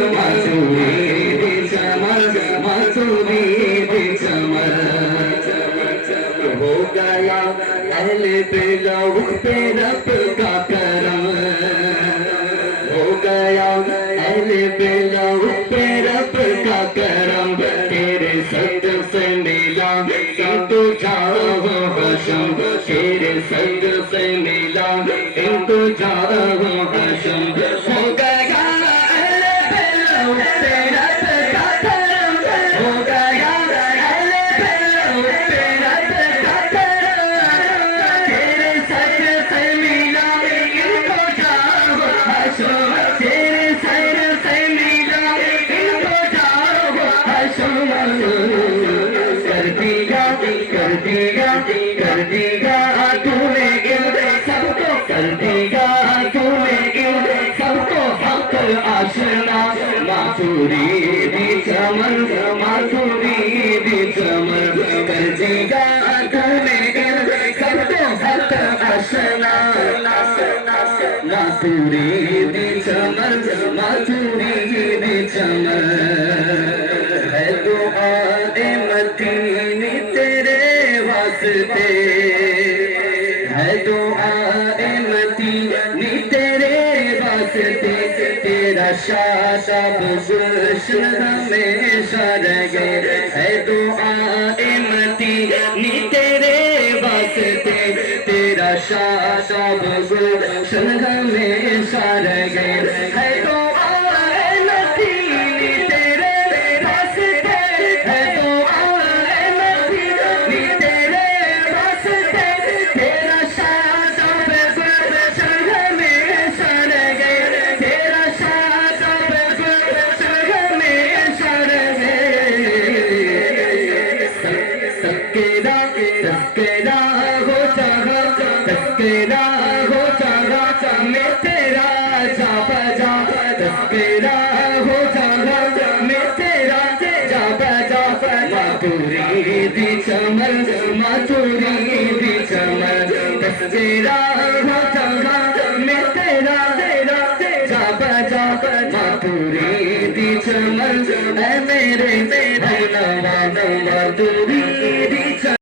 मासूरी चमन मासूरी चमन हो गया अहले बिलौह पे रब का करम हो गया अहले बिलौह पे रब का करम तेरे संग से मिला इनको जाओ हशम तेरे संग से मिला इनको जाओ हशम हो गया अहले बिलौह पे रब का करम हो गया अहले बिलौह पे रब का करम तेरे संग से मिला इनको जाओ हशम तेरे संग से मिला इनको जाओ हशम कर दिया तूने गिल सबको कर दिया तूने गिल सबको हक आशना मासूरी भी चमन मासूरी भी चमन कर दिया तूने गिल सबको हक आशना मासूरी भी चमन मासूरी भी चमन है दुआ मतीनी तेरे वास्ते है दुआ मतीनी तेरे वास्ते तेरा शादाब गुलशन हमेशा रहे है दुआ मतीनी तेरे वास्ते तेरा शादाब गुलशन हमेशा रहे है दुआ मतीनी तेरे वास्ते है दुआ मतीनी तेरे वास्ते तेरा शादाब गुलशन हमेशा रहे तेरा शादाब गुलशन हमेशा रहे तस्करा तस्करा हो चाहा तस्करा हो चाहा मैं तेरा जा बजा तस्करा हो चाहा मैं तेरा जा बजा मातूरी दी चमन मातूरी दी चमन तस्करा हो चाहा मैं तेरा जा बजा मातूरी दी चमन मेरे मेरे नवा नवा दूरी